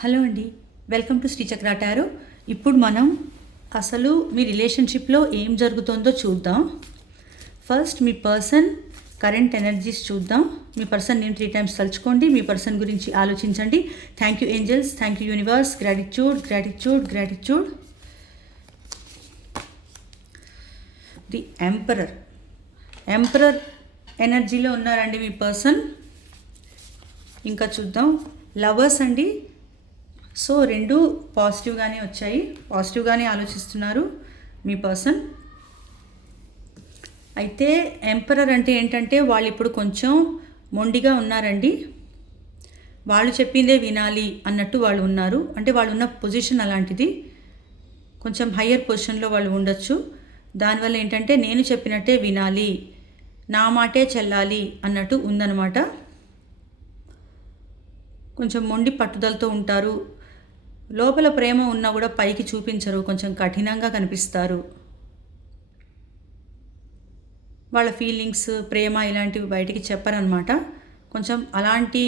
Hello అండి, welcome to Sri Chakra tarot. ఇప్పుడు మనం అసలు మీ రిలేషన్షిప్లో ఏం జరుగుతుందో చూద్దాం. ఫస్ట్ మీ పర్సన్ కరెంట్ ఎనర్జీస్ చూద్దాం. మీ పర్సన్ నేను 3 times తలుచుకోండి. మీ పర్సన్ గురించి ఆలోచించండి. Thank you angels, thank you universe, gratitude gratitude gratitude. The emperor ఎనర్జీలో ఉన్నారండి మీ పర్సన్. ఇంకా చూద్దాం లవర్స్ అండి. సో 2 పాజిటివ్గానే వచ్చాయి, పాజిటివ్గానే ఆలోచిస్తున్నారు మీ పర్సన్. అయితే ఎంపరర్ అంటే ఏంటంటే వాళ్ళు ఇప్పుడు కొంచెం మొండిగా ఉన్నారండి. వాళ్ళు చెప్పిందే వినాలి అన్నట్టు వాళ్ళు ఉన్నారు. అంటే వాళ్ళు ఉన్న పొజిషన్ అలాంటిది, కొంచెం హయ్యర్ పొజిషన్లో వాళ్ళు ఉండొచ్చు. దానివల్ల ఏంటంటే నేను చెప్పినట్టే వినాలి, నా మాటే చెల్లాలి అన్నట్టు ఉందన్నమాట. కొంచెం మొండి పట్టుదలతో ఉంటారు. లోపల ప్రేమ ఉన్నా కూడా పైకి చూపించరు, కొంచెం కఠినంగా కనిపిస్తారు. వాళ్ళ ఫీలింగ్స్, ప్రేమ ఇలాంటివి బయటికి చెప్పరనమాట. కొంచెం అలాంటి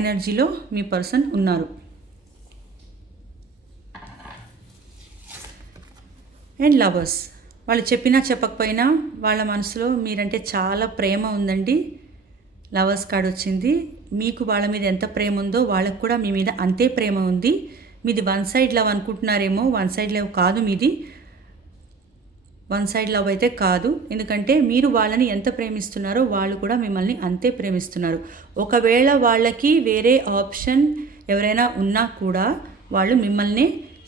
ఎనర్జీలో మీ పర్సన్ ఉన్నారు. అండ్ లవర్స్ వాళ్ళు చెప్పినా చెప్పకపోయినా వాళ్ళ మనసులో మీరంటే చాలా ప్రేమ ఉందండి. లవర్స్ కార్డ్ వచ్చింది. మీకు వాళ్ళ మీద ఎంత ప్రేమ ఉందో వాళ్ళకు కూడా మీ మీద అంతే ప్రేమ ఉంది. మీది 1 side లవ్ అనుకుంటున్నారేమో. 1 side లవ్ కాదు మీది, 1 side లవ్ అయితే కాదు. ఎందుకంటే మీరు వాళ్ళని ఎంత ప్రేమిస్తున్నారో వాళ్ళు కూడా మిమ్మల్ని అంతే ప్రేమిస్తున్నారు. ఒకవేళ వాళ్ళకి వేరే ఆప్షన్ ఎవరైనా ఉన్నా కూడా వాళ్ళు మిమ్మల్ని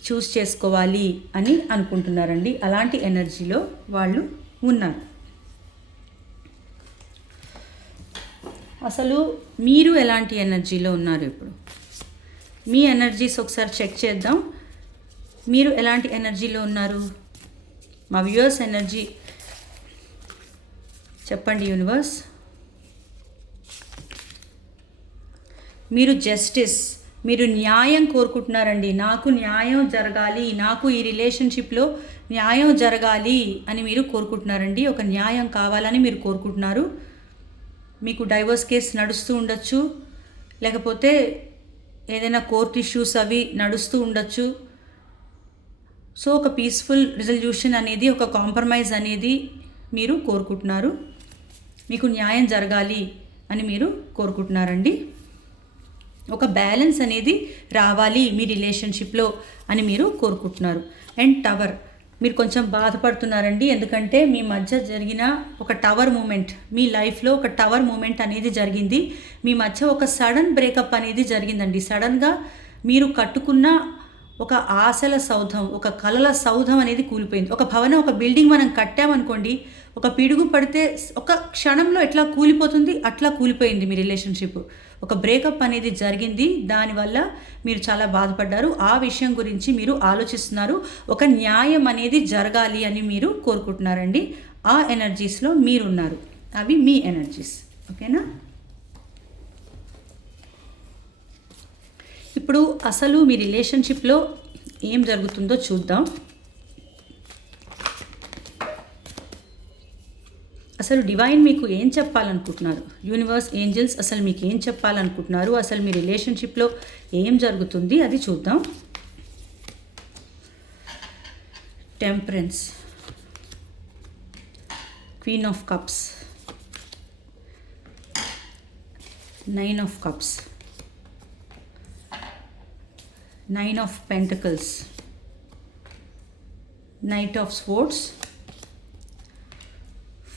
చూస్ చేసుకోవాలి అని అనుకుంటున్నారండి. అలాంటి ఎనర్జీలో వాళ్ళు ఉన్నారు. అసలు మీరు ఎలాంటి ఎనర్జీలో ఉన్నారు? ఇప్పుడు మీ ఎనర్జీస్ ఒకసారి చెక్ చేద్దాం. మీరు ఎలాంటి ఎనర్జీలో ఉన్నారు? మా వ్యూవర్స్ ఎనర్జీ చెప్పండి యూనివర్స్. మీరు జస్టిస్, మీరు న్యాయం కోరుకుంటున్నారండి. నాకు న్యాయం జరగాలి, నాకు ఈ రిలేషన్షిప్లో న్యాయం జరగాలి అని మీరు కోరుకుంటున్నారండి. ఒక న్యాయం కావాలని మీరు కోరుకుంటున్నారు. మీకు డైవర్స్ కేసు నడుస్తూ ఉండొచ్చు, లేకపోతే ఏదైనా కోర్ట్ ఇష్యూస్ అవి నడుస్తూ ఉండొచ్చు. సో ఒక పీస్ఫుల్ రిజల్యూషన్ అనేది, ఒక కాంప్రమైజ్ అనేది మీరు కోరుకుంటున్నారు. మీకు న్యాయం జరగాలి అని మీరు కోరుకుంటున్నారండి. ఒక బ్యాలెన్స్ అనేది రావాలి మీ రిలేషన్షిప్లో అని మీరు కోరుకుంటున్నారు. అండ్ టవర్, మీరు కొంచెం బాధపడుతున్నారండి. ఎందుకంటే మీ మధ్య జరిగిన ఒక టవర్ మూమెంట్, మీ లైఫ్లో ఒక టవర్ మూమెంట్ అనేది జరిగింది. మీ మధ్య ఒక సడన్ బ్రేకప్ అనేది జరిగిందండి. సడన్గా మీరు కట్టుకున్న ఒక ఆశల సౌధం, ఒక కలల సౌధం అనేది కూలిపోయింది. ఒక భవనం, ఒక బిల్డింగ్ మనం కట్టామనుకోండి, ఒక పిడుగు పడితే ఒక క్షణంలో ఎట్లా కూలిపోతుంది అట్లా కూలిపోయింది మీ రిలేషన్షిప్. ఒక బ్రేకప్ అనేది జరిగింది. దానివల్ల మీరు చాలా బాధపడ్డారు. ఆ విషయం గురించి మీరు ఆలోచిస్తున్నారు. ఒక న్యాయం అనేది జరగాలి అని మీరు కోరుకుంటున్నారండి. ఆ ఎనర్జీస్లో మీరున్నారు. అవి మీ ఎనర్జీస్, ఓకేనా? ఇప్పుడు అసలు మీ రిలేషన్షిప్లో ఏం జరుగుతుందో చూద్దాం. అసలు డివైన్ మీకు ఏం చెప్పాలనుకుంటున్నారు? యూనివర్స్, ఏంజల్స్ అసలు మీకు ఏం చెప్పాలనుకుంటున్నారు? అసలు మీ రిలేషన్షిప్లో ఏం జరుగుతుంది అది చూద్దాం. Temperance, queen of cups, 9 of cups, 9 of pentacles, Knight of swords,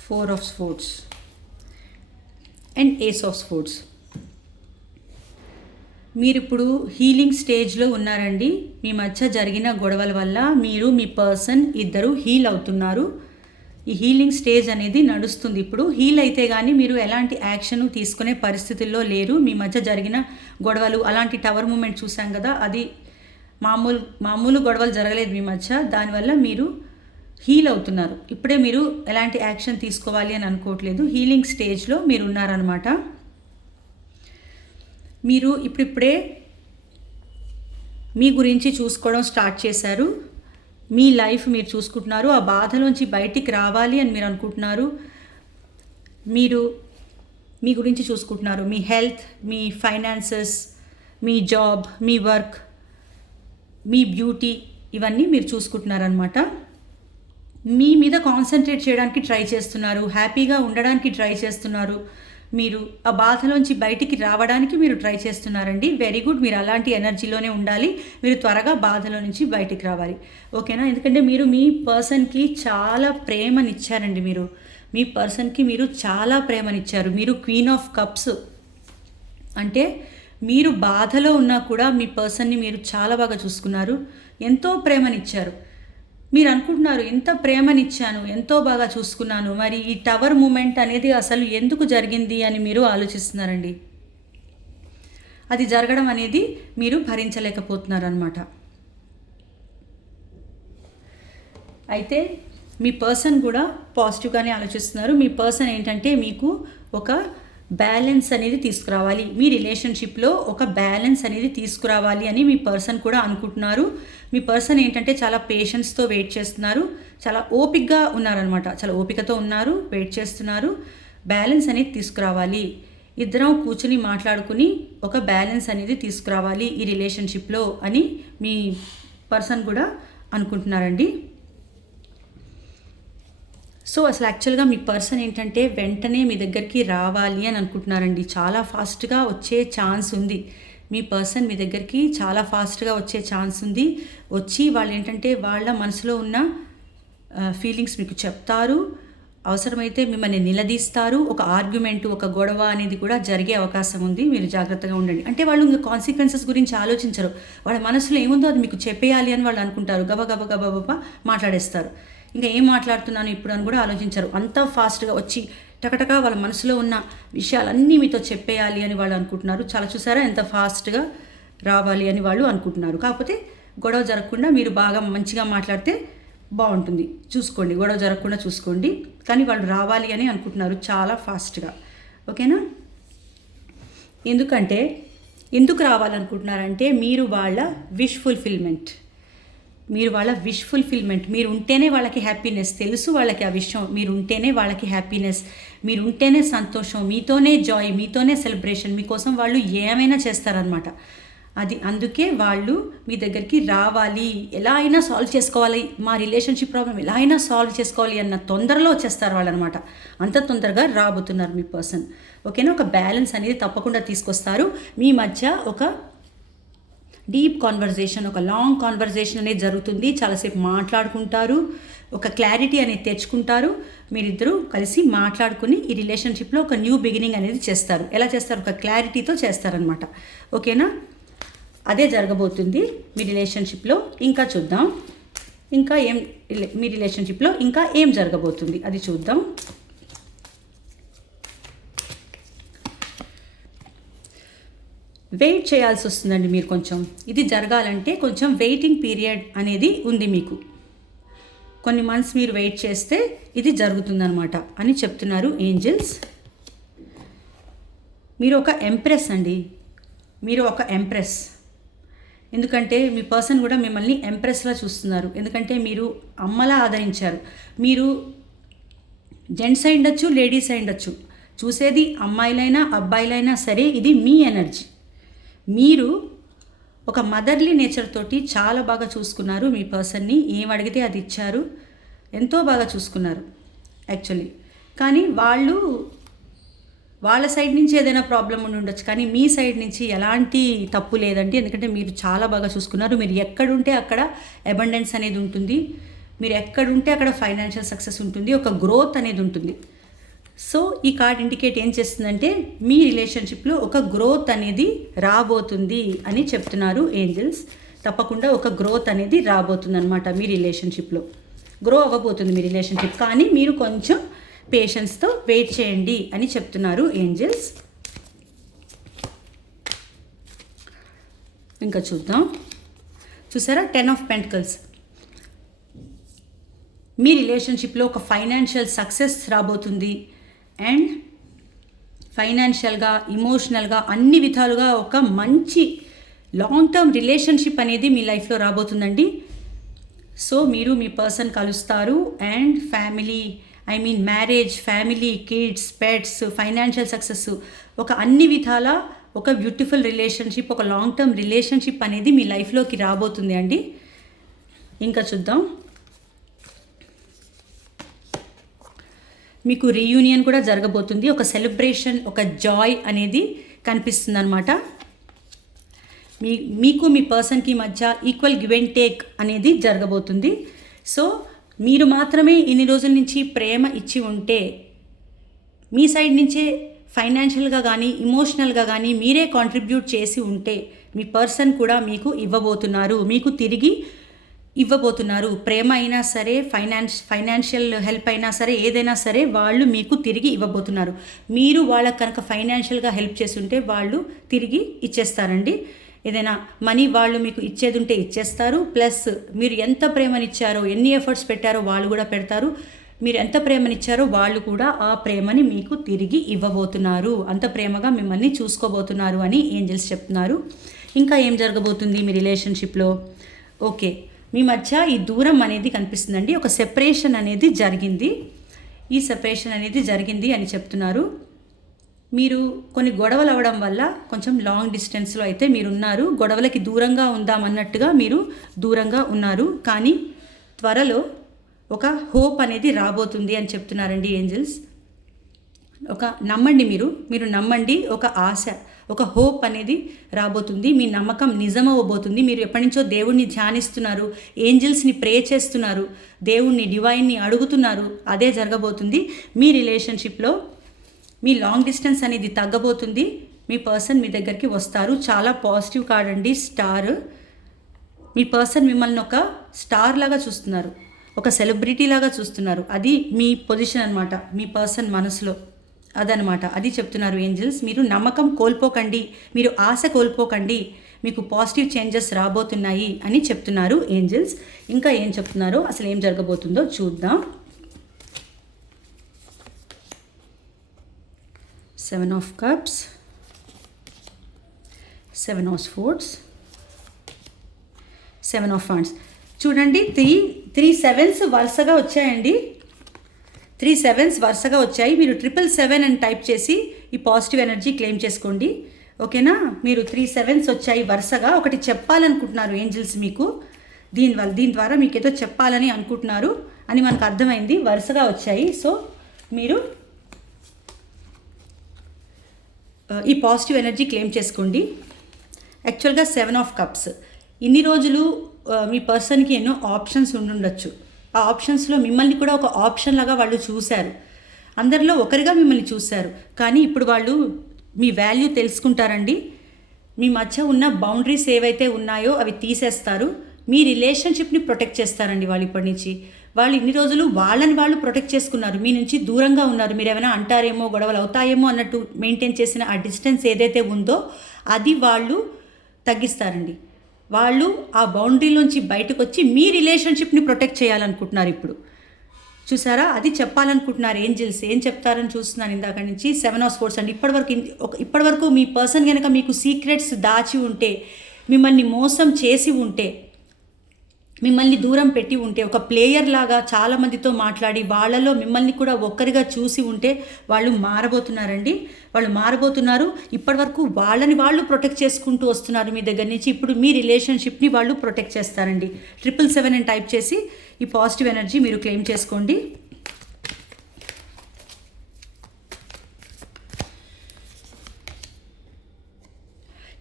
4 of swords and Ace of swords. మీరు ఇప్పుడు హీలింగ్ స్టేజ్లో ఉన్నారండి. మీ మధ్య జరిగిన గొడవల వల్ల మీరు, మీ పర్సన్ ఇద్దరు హీల్ అవుతున్నారు. ఈ హీలింగ్ స్టేజ్ అనేది నడుస్తుంది. ఇప్పుడు హీల్ అయితే కానీ మీరు ఎలాంటి యాక్షన్ తీసుకునే పరిస్థితుల్లో లేరు. మీ మధ్య జరిగిన గొడవలు, అలాంటి టవర్ మూమెంట్ చూసాం కదా, అది మామూలు గొడవలు జరగలేదు మీ మధ్య. దానివల్ల మీరు హీల్ అవుతున్నారు. ఇప్పుడే మీరు ఎలాంటి యాక్షన్ తీసుకోవాలి అని అనుకోవట్లేదు. హీలింగ్ స్టేజ్లో మీరు ఉన్నారనమాట. మీరు ఇప్పుడిప్పుడే మీ గురించి చూసుకోవడం స్టార్ట్ చేశారు. మీ లైఫ్ మీరు చూసుకుంటున్నారు. ఆ బాధలోంచి బయటికి రావాలి అని మీరు అనుకుంటున్నారు. మీరు మీ గురించి చూసుకుంటున్నారు. మీ హెల్త్, మీ ఫైనాన్సెస్, మీ జాబ్, మీ వర్క్, మీ బ్యూటీ, ఇవన్నీ మీరు చూసుకుంటున్నారనమాట. మీ మీద కాన్సన్ట్రేట్ చేయడానికి ట్రై చేస్తున్నారు, హ్యాపీగా ఉండడానికి ట్రై చేస్తున్నారు, మీరు ఆ బాధలోంచి బయటికి రావడానికి మీరు ట్రై చేస్తున్నారండి. వెరీ గుడ్, మీరు అలాంటి ఎనర్జీలోనే ఉండాలి. మీరు త్వరగా బాధలో నుంచి బయటికి రావాలి, ఓకేనా? ఎందుకంటే మీరు మీ పర్సన్కి చాలా ప్రేమనిచ్చారండి. మీ పర్సన్కి మీరు చాలా ప్రేమనిచ్చారు. మీరు క్వీన్ ఆఫ్ కప్స్ అంటే మీరు బాధలో ఉన్నా కూడా మీ పర్సన్ని మీరు చాలా బాగా చూసుకున్నారు, ఎంతో ప్రేమనిచ్చారు. మీరు అనుకుంటున్నారు, ఎంత ప్రేమనిచ్చాను, ఎంతో బాగా చూసుకున్నాను, మరి ఈ టవర్ మూమెంట్ అనేది అసలు ఎందుకు జరిగింది అని మీరు ఆలోచిస్తున్నారండి. అది జరగడం అనేది మీరు భరించలేకపోతున్నారనమాట. అయితే మీ పర్సన్ కూడా పాజిటివ్గానే ఆలోచిస్తున్నారు. మీ పర్సన్ ఏంటంటే మీకు ఒక బ్యాలెన్స్ అనేది తీసుకురావాలి, మీ రిలేషన్షిప్లో ఒక బ్యాలెన్స్ అనేది తీసుకురావాలి అని మీ పర్సన్ కూడా అనుకుంటున్నారు. మీ పర్సన్ ఏంటంటే చాలా పేషెన్స్తో వెయిట్ చేస్తున్నారు, చాలా ఓపికగా ఉన్నారనమాట. చాలా ఓపికతో ఉన్నారు, వెయిట్ చేస్తున్నారు. బ్యాలెన్స్ అనేది తీసుకురావాలి, ఇద్దరం కూర్చుని మాట్లాడుకుని ఒక బ్యాలెన్స్ అనేది తీసుకురావాలి ఈ రిలేషన్షిప్లో అని మీ పర్సన్ కూడా అనుకుంటున్నారండి. సో అసలు యాక్చువల్గా మీ పర్సన్ ఏంటంటే వెంటనే మీ దగ్గరికి రావాలి అని అనుకుంటున్నారండి. చాలా ఫాస్ట్గా వచ్చే ఛాన్స్ ఉంది. మీ పర్సన్ మీ దగ్గరికి చాలా ఫాస్ట్గా వచ్చే ఛాన్స్ ఉంది. వచ్చి వాళ్ళు ఏంటంటే వాళ్ళ మనసులో ఉన్న ఫీలింగ్స్ మీకు చెప్తారు, అవసరమైతే మిమ్మల్ని నిలదీస్తారు. ఒక ఆర్గ్యుమెంట్, ఒక గొడవ అనేది కూడా జరిగే అవకాశం ఉంది. మీరు జాగ్రత్తగా ఉండండి. అంటే వాళ్ళు ఇంకా కాన్సిక్వెన్సెస్ గురించి ఆలోచించరు. వాళ్ళ మనసులో ఏముందో అది మీకు చెప్పేయాలి అని వాళ్ళు అనుకుంటారు. గబ మాట్లాడేస్తారు. ఇంకా ఏం మాట్లాడుతున్నాను ఇప్పుడు అని కూడా ఆలోచించరు. అంత ఫాస్ట్గా వచ్చి టకటక వాళ్ళ మనసులో ఉన్న విషయాలన్నీ మీతో చెప్పేయాలి అని వాళ్ళు అనుకుంటున్నారు. చాలా చూసారా ఎంత ఫాస్ట్గా రావాలి అని వాళ్ళు అనుకుంటున్నారు. కాకపోతే గొడవ జరగకుండా మీరు బాగా మంచిగా మాట్లాడితే బాగుంటుంది. చూసుకోండి, గొడవ జరగకుండా చూసుకోండి. కానీ వాళ్ళు రావాలి అని అనుకుంటున్నారు చాలా ఫాస్ట్గా, ఓకేనా? ఎందుకు రావాలనుకుంటున్నారంటే మీరు వాళ్ళ విష్ ఫుల్ఫిల్మెంట్. మీరు ఉంటేనే వాళ్ళకి హ్యాపీనెస్. తెలుసు వాళ్ళకి ఆ విషయం. మీరు ఉంటేనే వాళ్ళకి హ్యాపీనెస్, మీరు ఉంటేనే సంతోషం, మీతోనే జాయ్, మీతోనే సెలబ్రేషన్. మీకోసం వాళ్ళు ఏమైనా చేస్తారనమాట. అందుకే వాళ్ళు మీ దగ్గరికి రావాలి, ఎలా అయినా సాల్వ్ చేసుకోవాలి, మా రిలేషన్షిప్ ప్రాబ్లం ఎలా అయినా సాల్వ్ చేసుకోవాలి అన్న తొందరలో వచ్చేస్తారు వాళ్ళు అనమాట. అంత తొందరగా రాబోతున్నారు మీ పర్సన్, ఓకేనా? ఒక బ్యాలెన్స్ అనేది తప్పకుండా తీసుకొస్తారు. మీ మధ్య ఒక డీప్ కాన్వర్జేషన్, ఒక లాంగ్ కాన్వర్జేషన్ అనేది జరుగుతుంది. చాలాసేపు మాట్లాడుకుంటారు, ఒక క్లారిటీ అనేది తెచ్చుకుంటారు. మీరిద్దరూ కలిసి మాట్లాడుకుని ఈ రిలేషన్షిప్లో ఒక న్యూ బిగినింగ్ అనేది చేస్తారు. ఎలా చేస్తారు? ఒక క్లారిటీతో చేస్తారనమాట, ఓకేనా? అదే జరగబోతుంది మీ రిలేషన్షిప్లో. ఇంకా చూద్దాం, మీ రిలేషన్షిప్లో ఇంకా ఏం జరగబోతుంది అది చూద్దాం. వెయిట్ చేయాల్సి వస్తుందండి మీరు కొంచెం. ఇది జరగాలంటే కొంచెం వెయిటింగ్ పీరియడ్ అనేది ఉంది మీకు. కొన్ని మంత్స్ మీరు వెయిట్ చేస్తే ఇది జరుగుతుందన్నమాట అని చెప్తున్నారు ఏంజల్స్. మీరు ఒక ఎంప్రెస్ అండి, మీరు ఒక ఎంప్రెస్. ఎందుకంటే మీ పర్సన్ కూడా మిమ్మల్ని ఎంప్రెస్లా చూస్తున్నారు. ఎందుకంటే మీరు అమ్మలా ఆదరించారు. మీరు జెంట్స్ అయి ఉండొచ్చు, లేడీస్ అయి ఉండొచ్చు, చూసేది అమ్మాయిలైనా అబ్బాయిలైనా సరే ఇది మీ ఎనర్జీ. మీరు ఒక మదర్లీ నేచర్ తోటి చాలా బాగా చూసుకున్నారు మీ పర్సన్ని. ఏం అడిగితే అది ఇచ్చారు, ఎంతో బాగా చూసుకున్నారు యాక్చువల్లీ. కానీ వాళ్ళ సైడ్ నుంచి ఏదైనా ప్రాబ్లం ఉండి ఉండొచ్చు, కానీ మీ సైడ్ నుంచి ఎలాంటి తప్పు లేదండి. ఎందుకంటే మీరు చాలా బాగా చూసుకున్నారు. మీరు ఎక్కడుంటే అక్కడ అబండెన్స్ అనేది ఉంటుంది, మీరు ఎక్కడుంటే అక్కడ ఫైనాన్షియల్ సక్సెస్ ఉంటుంది, ఒక గ్రోత్ అనేది ఉంటుంది. సో ఈ కార్డ్ ఇండికేట్ ఏం చేస్తుందంటే మీ రిలేషన్షిప్లో ఒక గ్రోత్ అనేది రాబోతుంది అని చెప్తున్నారు ఏంజల్స్. తప్పకుండా ఒక గ్రోత్ అనేది రాబోతుంది అనమాట. మీ రిలేషన్షిప్లో గ్రో అవ్వబోతుంది మీ రిలేషన్షిప్. కానీ మీరు కొంచెం పేషెన్స్తో వెయిట్ చేయండి అని చెప్తున్నారు ఏంజల్స్. ఇంకా చూద్దాం. చూసారా, 10 ఆఫ్ పెంటికల్స్. మీ రిలేషన్షిప్లో ఒక ఫైనాన్షియల్ సక్సెస్ రాబోతుంది. అండ్ ఫైనాన్షియల్గా, ఇమోషనల్గా, అన్ని విధాలుగా ఒక మంచి లాంగ్ టర్మ్ రిలేషన్షిప్ అనేది మీ లైఫ్లో రాబోతుందండి. సో మీరు మీ పర్సన్ కలుస్తారు. And family, marriage, family, kids, pets, financial success, ఒక అన్ని విధాల ఒక బ్యూటిఫుల్ రిలేషన్షిప్, ఒక లాంగ్ టర్మ్ రిలేషన్షిప్ అనేది మీ లైఫ్లోకి రాబోతుంది అండి. ఇంకా చూద్దాం. మీకు రీయూనియన్ కూడా జరగబోతుంది. ఒక సెలబ్రేషన్, ఒక జాయ్ అనేది కనిపిస్తుంది అనమాట. మీకు మీ పర్సన్కి మధ్య ఈక్వల్ గివ్ అండ్ టేక్ అనేది జరగబోతుంది. సో మీరు మాత్రమే ఇన్ని రోజుల నుంచి ప్రేమ ఇచ్చి ఉంటే, మీ సైడ్ నుంచే ఫైనాన్షియల్గా కానీ ఇమోషనల్గా కానీ మీరే కాంట్రిబ్యూట్ చేసి ఉంటే, మీ పర్సన్ కూడా మీకు ఇవ్వబోతున్నారు, మీకు తిరిగి ఇవ్వబోతున్నారు. ప్రేమ అయినా సరే, ఫైనాన్షియల్ హెల్ప్ అయినా సరే, ఏదైనా సరే వాళ్ళు మీకు తిరిగి ఇవ్వబోతున్నారు. మీరు వాళ్ళకి కనుక ఫైనాన్షియల్గా హెల్ప్ చేస్తుంటే వాళ్ళు తిరిగి ఇచ్చేస్తారండి. ఏదైనా మనీ వాళ్ళు మీకు ఇచ్చేది ఉంటే ఇచ్చేస్తారు. ప్లస్ మీరు ఎంత ప్రేమనిచ్చారో, ఎన్ని ఎఫర్ట్స్ పెట్టారో వాళ్ళు కూడా పెడతారు. మీరు ఎంత ప్రేమనిచ్చారో వాళ్ళు కూడా ఆ ప్రేమని మీకు తిరిగి ఇవ్వబోతున్నారు. అంత ప్రేమగా మిమ్మల్ని చూసుకోబోతున్నారు అని ఏంజెల్స్ చెప్తున్నారు. ఇంకా ఏం జరగబోతుంది మీ రిలేషన్షిప్లో? ఓకే, మీ మధ్య ఈ దూరం అనేది కనిపిస్తుందండి. ఒక సెపరేషన్ అనేది జరిగింది. ఈ సెపరేషన్ అనేది జరిగింది అని చెప్తున్నారు. మీరు కొన్ని గొడవలు అవ్వడం వల్ల కొంచెం లాంగ్ డిస్టెన్స్లో అయితే మీరున్నారు. గొడవలకి దూరంగా ఉందామన్నట్టుగా మీరు దూరంగా ఉన్నారు. కానీ త్వరలో ఒక హోప్ అనేది రాబోతుంది అని చెప్తున్నారండి ఏంజల్స్. ఒక నమ్మండి, మీరు నమ్మండి. ఒక ఆశ, ఒక హోప్ అనేది రాబోతుంది. మీ నమ్మకం నిజమవ్వబోతుంది. మీరు ఎప్పటి నుంచో దేవుణ్ణి ధ్యానిస్తున్నారు, ఏంజల్స్ని ప్రే చేస్తున్నారు, దేవుణ్ణి డివైన్ని అడుగుతున్నారు. అదే జరగబోతుంది మీ రిలేషన్షిప్లో. మీ లాంగ్ డిస్టెన్స్ అనేది తగ్గబోతుంది. మీ పర్సన్ మీ దగ్గరికి వస్తారు. చాలా పాజిటివ్ కార్డ్ అండి, స్టార్. మీ పర్సన్ మిమ్మల్ని ఒక స్టార్ లాగా చూస్తున్నారు, ఒక సెలబ్రిటీ లాగా చూస్తున్నారు. అది మీ పొజిషన్ అనమాట, మీ పర్సన్ మనసులో అదనమాట. అది చెప్తున్నారు ఏంజల్స్. మీరు నమ్మకం కోల్పోకండి, మీరు ఆశ కోల్పోకండి, మీకు పాజిటివ్ చేంజెస్ రాబోతున్నాయి అని చెప్తున్నారు ఏంజల్స్. ఇంకా ఏం చెప్తున్నారో, అసలు ఏం జరగబోతుందో చూద్దాం. 7 of Cups, 7 of Swords, 7 of Wands. చూడండి, త్రీ సెవెన్స్ వరుసగా వచ్చాయండి. 3 sevens వరుసగా వచ్చాయి. మీరు 777 అని టైప్ చేసి ఈ పాజిటివ్ ఎనర్జీ క్లెయిమ్ చేసుకోండి. ఓకేనా? మీరు 3 sevens వచ్చాయి వరుసగా. ఒకటి చెప్పాలనుకుంటున్నారు ఏంజల్స్ మీకు. దీని ద్వారా మీకు ఏదో చెప్పాలని అనుకుంటున్నారు అని మనకు అర్థమైంది. వరుసగా వచ్చాయి. సో మీరు ఈ పాజిటివ్ ఎనర్జీ క్లెయిమ్ చేసుకోండి. యాక్చువల్గా 7 of Cups. ఇన్ని రోజులు మీ పర్సన్కి ఎన్నో ఆప్షన్స్ ఉండుండొచ్చు. ఆ ఆప్షన్స్లో మిమ్మల్ని కూడా ఒక ఆప్షన్ లాగా వాళ్ళు చూశారు. అందరిలో ఒకరిగా మిమ్మల్ని చూశారు. కానీ ఇప్పుడు వాళ్ళు మీ వాల్యూ తెలుసుకుంటారండి. మీ మధ్య ఉన్న బౌండరీస్ ఏవైతే ఉన్నాయో అవి తీసేస్తారు. మీ రిలేషన్షిప్ని ప్రొటెక్ట్ చేస్తారండి వాళ్ళు ఇప్పటి నుంచి. వాళ్ళు ఇన్ని రోజులు వాళ్ళని వాళ్ళు ప్రొటెక్ట్ చేసుకున్నారు, మీ నుంచి దూరంగా ఉన్నారు. మీరు ఏమైనా అంటారేమో, గొడవలు అవుతాయేమో అన్నట్టు మెయింటైన్ చేసిన ఆ డిస్టెన్స్ ఏదైతే ఉందో అది వాళ్ళు తగ్గిస్తారండి. వాళ్ళు ఆ బౌండరీలోంచి బయటకు వచ్చి మీ రిలేషన్షిప్ని ప్రొటెక్ట్ చేయాలనుకుంటున్నారు ఇప్పుడు. చూసారా? అది చెప్పాలనుకుంటున్నారు ఏంజల్స్. ఏం చెప్తారని చూస్తున్నాను ఇందాక నుంచి. 7 of Swords అండి. ఇప్పటివరకు మీ పర్సన్ కనుక మీకు సీక్రెట్స్ దాచి ఉంటే, మిమ్మల్ని మోసం చేసి ఉంటే, మిమ్మల్ని దూరం పెట్టి ఉంటే, ఒక ప్లేయర్ లాగా చాలామందితో మాట్లాడి వాళ్ళలో మిమ్మల్ని కూడా ఒక్కరిగా చూసి ఉంటే వాళ్ళు మారబోతున్నారండి. వాళ్ళు మారబోతున్నారు. ఇప్పటివరకు వాళ్ళని వాళ్ళు ప్రొటెక్ట్ చేసుకుంటూ వస్తున్నారు మీ దగ్గర నుంచి. ఇప్పుడు మీ రిలేషన్షిప్ని వాళ్ళు ప్రొటెక్ట్ చేస్తారండి. 777 అని టైప్ చేసి ఈ పాజిటివ్ ఎనర్జీ మీరు క్లెయిమ్ చేసుకోండి.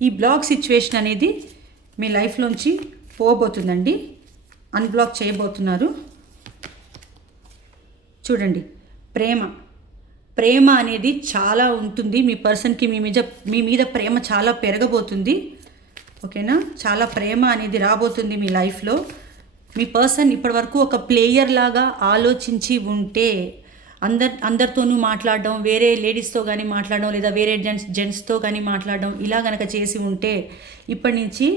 ఈ బ్లాక్ సిచ్యువేషన్ అనేది మీ లైఫ్లోంచి పోబోతుందండి. అన్బ్లాక్ చేయబోతున్నారు. చూడండి, ప్రేమ అనేది చాలా ఉంటుంది. మీ పర్సన్కి మీ మీద ప్రేమ చాలా పెరగబోతుంది. ఓకేనా? చాలా ప్రేమ అనేది రాబోతుంది మీ లైఫ్లో. మీ పర్సన్ ఇప్పటివరకు ఒక ప్లేయర్ లాగా ఆలోచించి ఉంటే, అందరితోనూ మాట్లాడడం, వేరే లేడీస్తో కానీ మాట్లాడడం, లేదా వేరే జెంట్స్తో కానీ మాట్లాడడం, ఇలా కనుక చేసి ఉంటే ఇప్పటి నుంచి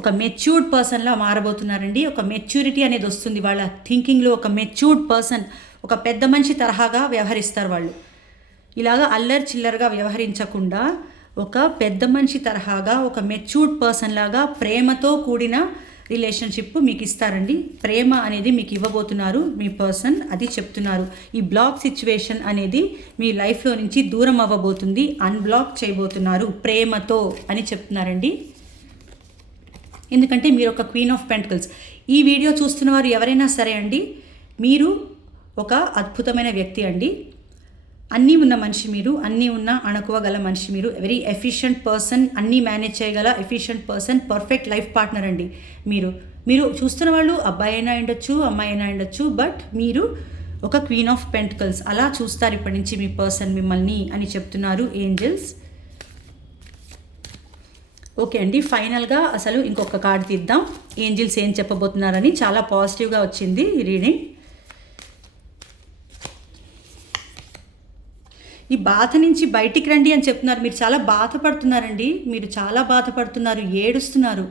ఒక మెచ్యూర్డ్ పర్సన్లా మారబోతున్నారండి. ఒక మెచ్యూరిటీ అనేది వస్తుంది వాళ్ళ థింకింగ్లో. ఒక మెచ్యూర్డ్ పర్సన్, ఒక పెద్ద మనిషి తరహాగా వ్యవహరిస్తారు వాళ్ళు. ఇలాగా అల్లరి చిల్లరగా వ్యవహరించకుండా ఒక పెద్ద మనిషి తరహాగా, ఒక మెచ్యూర్డ్ పర్సన్ లాగా ప్రేమతో కూడిన రిలేషన్షిప్ మీకు ఇస్తారండి. ప్రేమ అనేది మీకు ఇవ్వబోతున్నారు మీ పర్సన్, అది చెప్తున్నారు. ఈ బ్లాక్ సిచ్యువేషన్ అనేది మీ లైఫ్లో నుంచి దూరం అవ్వబోతుంది, అన్బ్లాక్ చేయబోతున్నారు ప్రేమతో అని చెప్తున్నారండి. ఎందుకంటే మీరు ఒక క్వీన్ ఆఫ్ పెంటికల్స్. ఈ వీడియో చూస్తున్న వారు ఎవరైనా సరే అండి, మీరు ఒక అద్భుతమైన వ్యక్తి అండి. అన్నీ ఉన్న మనిషి మీరు, అన్నీ ఉన్న అణకువగల మనిషి మీరు, వెరీ ఎఫిషియంట్ పర్సన్, అన్నీ మేనేజ్ చేయగల efficient person, perfect life partner అండి మీరు చూస్తున్న వాళ్ళు అబ్బాయి అయినా ఉండొచ్చు, అమ్మాయి అయినా ఉండొచ్చు, బట్ మీరు ఒక క్వీన్ ఆఫ్ పెంటికల్స్. అలా చూస్తారు ఇప్పటి నుంచి మీ పర్సన్ మిమ్మల్ని అని చెప్తున్నారు ఏంజల్స్. ఓకే అండి, ఫైనల్గా అసలు ఇంకొక కార్డు తీద్దాం. ఏంజల్స్ ఏం చెప్పబోతున్నారని. చాలా పాజిటివ్గా వచ్చింది ఈ రీడింగ్. ఈ బాధ నుంచి బయటికి రండి అని చెప్తున్నారు. మీరు చాలా బాధపడుతున్నారండి, మీరు చాలా బాధపడుతున్నారు, ఏడుస్తున్నారు,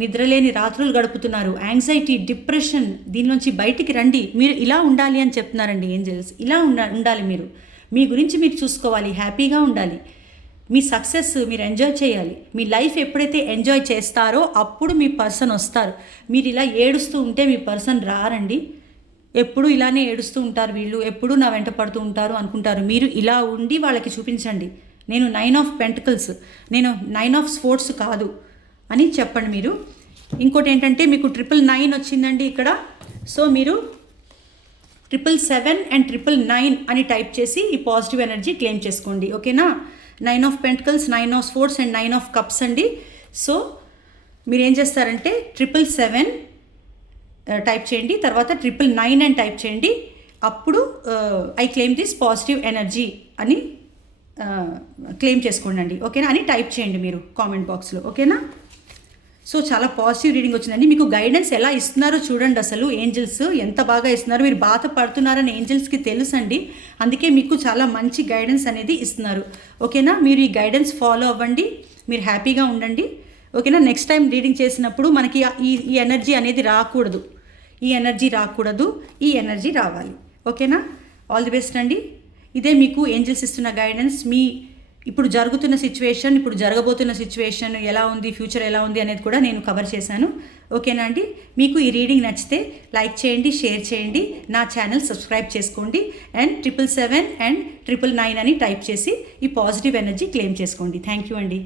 నిద్రలేని రాత్రులు గడుపుతున్నారు, యాంగ్జైటీ, డిప్రెషన్, దీనిలోంచి బయటికి రండి. మీరు ఇలా ఉండాలి అని చెప్తున్నారండి ఏంజల్స్. ఇలా ఉండాలి మీరు. మీ గురించి మీరు చూసుకోవాలి, హ్యాపీగా ఉండాలి, మీ సక్సెస్ మీరు ఎంజాయ్ చేయాలి. మీ లైఫ్ ఎప్పుడైతే ఎంజాయ్ చేస్తారో అప్పుడు మీ పర్సన్ వస్తారు. మీరు ఇలా ఏడుస్తూ ఉంటే మీ పర్సన్ రారండి. ఎప్పుడు ఇలానే ఏడుస్తూ ఉంటారు వీళ్ళు, ఎప్పుడు నా వెంట పడుతూ ఉంటారు అనుకుంటారు. మీరు ఇలా ఉండి వాళ్ళకి చూపించండి, నేను 9 ఆఫ్ పెంటికల్స్, నేను 9 ఆఫ్ స్పోర్ట్స్ కాదు అని చెప్పండి మీరు. ఇంకోటి ఏంటంటే మీకు 999 వచ్చిందండి ఇక్కడ. సో మీరు 777 అండ్ 999 అని టైప్ చేసి ఈ పాజిటివ్ ఎనర్జీ క్లెయిమ్ చేసుకోండి. ఓకేనా? 9 of pentacles, 9 of sports and 9 of cups అండి. సో మీరు ఏం చేస్తారంటే 777 టైప్ చేయండి, తర్వాత 999 అని టైప్ చేయండి. అప్పుడు I claim this positive energy అని క్లెయిమ్ చేసుకోండి. ఓకేనా? అని టైప్ చేయండి మీరు కామెంట్ బాక్స్లో. ఓకేనా? సో చాలా పాజిటివ్ రీడింగ్ వచ్చిందండి. మీకు గైడెన్స్ ఎలా ఇస్తున్నారో చూడండి. అసలు ఏంజల్స్ ఎంత బాగా ఇస్తున్నారు. మీరు బాధపడుతున్నారని ఏంజల్స్కి తెలుసు అండి, అందుకే మీకు చాలా మంచి గైడెన్స్ అనేది ఇస్తున్నారు. ఓకేనా? మీరు ఈ గైడెన్స్ ఫాలో అవ్వండి, మీరు హ్యాపీగా ఉండండి. ఓకేనా? నెక్స్ట్ టైం రీడింగ్ చేసినప్పుడు మనకి ఈ ఎనర్జీ అనేది రాకూడదు, ఈ ఎనర్జీ రాకూడదు, ఈ ఎనర్జీ రావాలి. ఓకేనా? ఆల్ ది బెస్ట్ అండి. ఇదే మీకు ఏంజల్స్ ఇస్తున్న గైడెన్స్. మీ ఇప్పుడు జరుగుతున్న సిచ్యువేషన్, ఇప్పుడు జరగబోతున్న సిచ్యువేషన్ ఎలా ఉంది, ఫ్యూచర్ ఎలా ఉంది అనేది కూడా నేను కవర్ చేశాను. ఓకేనా అండి? మీకు ఈ రీడింగ్ నచ్చితే లైక్ చేయండి, షేర్ చేయండి, నా ఛానల్ సబ్స్క్రైబ్ చేసుకోండి, అండ్ 777 అండ్ 999 అని టైప్ చేసి ఈ పాజిటివ్ ఎనర్జీ క్లెయిమ్ చేసుకోండి. థ్యాంక్ యూ అండి.